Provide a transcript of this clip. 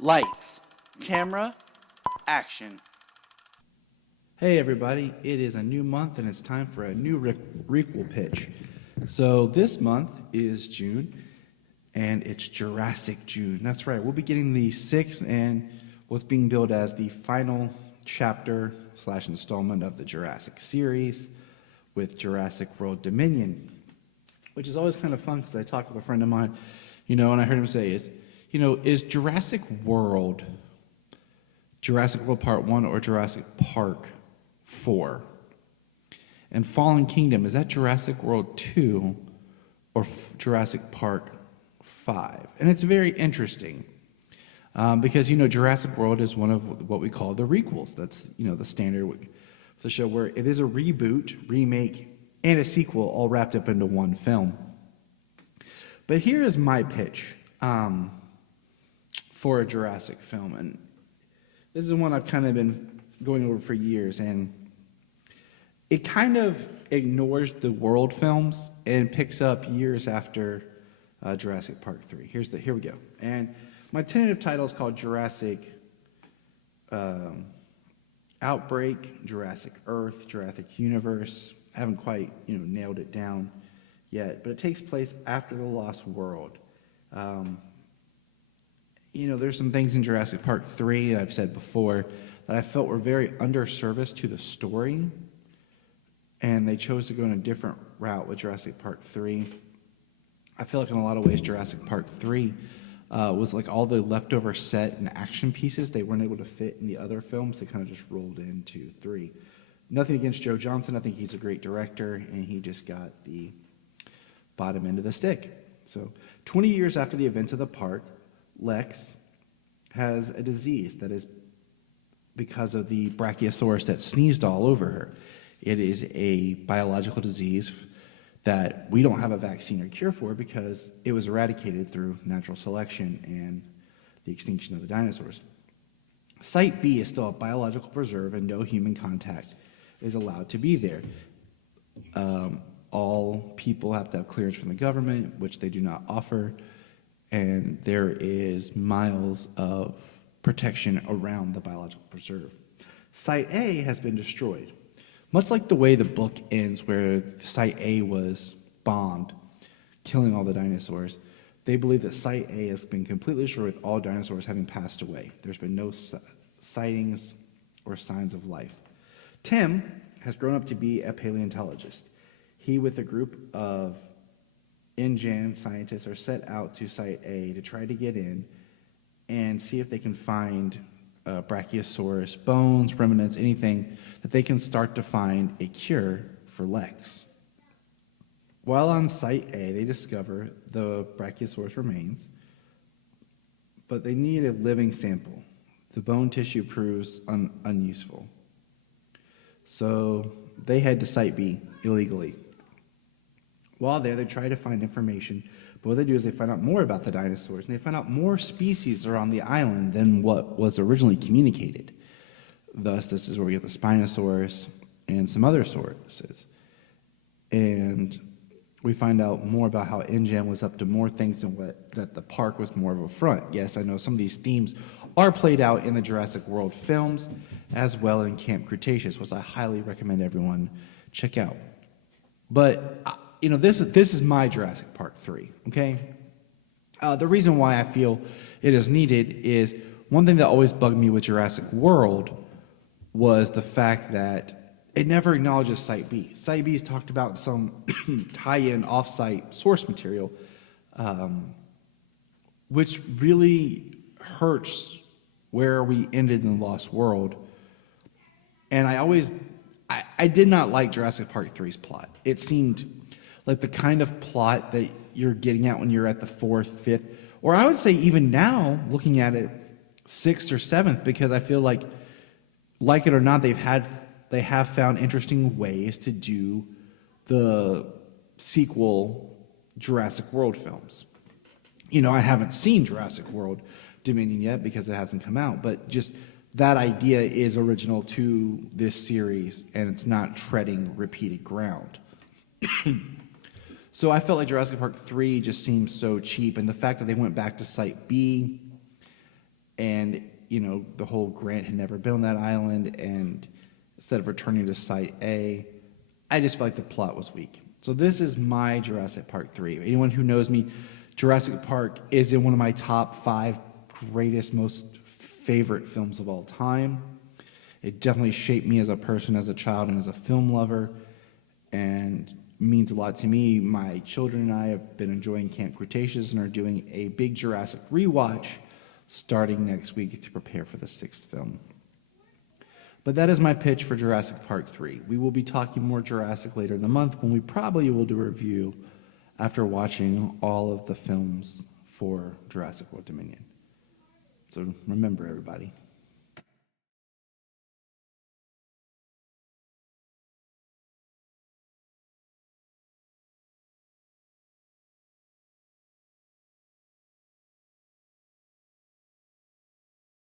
Lights, camera, action. Hey everybody, it is a new month and it's time for a new Requel pitch. So this month is June and it's Jurassic June. That's right, we'll be getting the sixth and what's being billed as the final chapter / installment of the Jurassic series with Jurassic World Dominion, which is always kind of fun because I talked with a friend of mine, and I heard him say is Jurassic World Part 1 or Jurassic Park 4? And Fallen Kingdom, is that Jurassic World 2 or Jurassic Park 5? And it's very interesting because, Jurassic World is one of what we call the requels. That's, the standard for the show where it is a reboot, remake, and a sequel all wrapped up into one film. But here is my pitch for a Jurassic film. And this is one I've kind of been going over for years, and it kind of ignores the world films and picks up years after Jurassic Park 3. Here we go. And my tentative title is called Jurassic Outbreak, Jurassic Earth, Jurassic Universe. I haven't quite, nailed it down yet, but it takes place after the Lost World. There's some things in Jurassic Park 3, I've said before, that I felt were very underserviced to the story, and they chose to go in a different route with Jurassic Park 3. I feel like in a lot of ways Jurassic Park 3 was like all the leftover set and action pieces they weren't able to fit in the other films. They kind of just rolled into 3. Nothing against Joe Johnston. I think he's a great director, and he just got the bottom end of the stick. So 20 years after the events of the park, Lex has a disease that is because of the Brachiosaurus that sneezed all over her. It is a biological disease that we don't have a vaccine or cure for because it was eradicated through natural selection and the extinction of the dinosaurs. Site B is still a biological preserve and no human contact is allowed to be there. All people have to have clearance from the government, which they do not offer, and there is miles of protection around the biological preserve. Site A has been destroyed. Much like the way the book ends, where Site A was bombed, killing all the dinosaurs, they believe that Site A has been completely destroyed with all dinosaurs having passed away. There's been no sightings or signs of life. Tim has grown up to be a paleontologist. He, with a group of InGen scientists, are set out to Site A to try to get in and see if they can find Brachiosaurus bones, remnants, anything that they can start to find a cure for Lex. While on Site A, they discover the Brachiosaurus remains, but they need a living sample. The bone tissue proves unuseful. So they head to Site B illegally. While there, they try to find information, but what they do is they find out more about the dinosaurs, and they find out more species are on the island than what was originally communicated. Thus, this is where we get the Spinosaurus and some other sources. And we find out more about how InGen was up to more things than that the park was more of a front. Yes, I know some of these themes are played out in the Jurassic World films, as well in Camp Cretaceous, which I highly recommend everyone check out. But this is my Jurassic Park 3, okay? The reason why I feel it is needed is one thing that always bugged me with Jurassic World was the fact that it never acknowledges Site B. Site B is talked about in some tie-in off-site source material, which really hurts where we ended in the Lost World. And I did not like Jurassic Park 3's plot. It seemed like the kind of plot that you're getting at when you're at the 4th, 5th, or I would say even now, looking at it, 6th or 7th, because I feel like it or not, they have found interesting ways to do the sequel Jurassic World films. I haven't seen Jurassic World Dominion yet because it hasn't come out, but just that idea is original to this series, and it's not treading repeated ground. So I felt like Jurassic Park 3 just seemed so cheap, and the fact that they went back to Site B and the whole Grant had never been on that island, and instead of returning to Site A, I just felt like the plot was weak. So this is my Jurassic Park 3. Anyone who knows me, Jurassic Park is in one of my top 5 greatest, most favorite films of all time. It definitely shaped me as a person, as a child, and as a film lover, and means a lot to me. My children and I have been enjoying Camp Cretaceous and are doing a big Jurassic rewatch starting next week to prepare for the 6th film. But that is my pitch for Jurassic Park 3. We will be talking more Jurassic later in the month when we probably will do a review after watching all of the films for Jurassic World Dominion. So remember, everybody,